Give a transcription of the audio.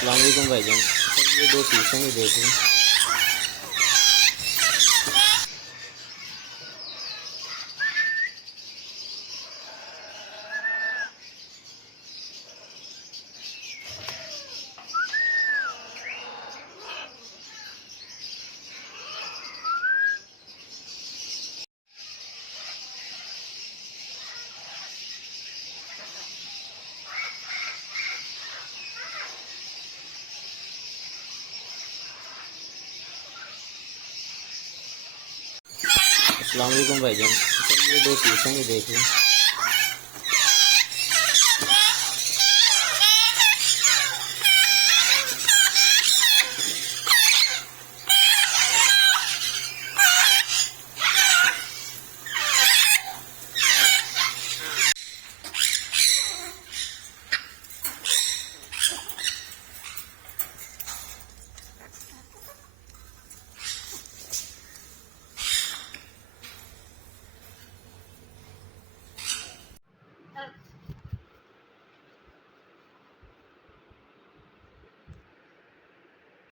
अस्सलाम वालेकुम भाईजान। सर ये दो पीस हैं, ये देख लें। अस्सलाम वालेकुम भाईजान। सर ये दो पीस हैं, ये देख लें।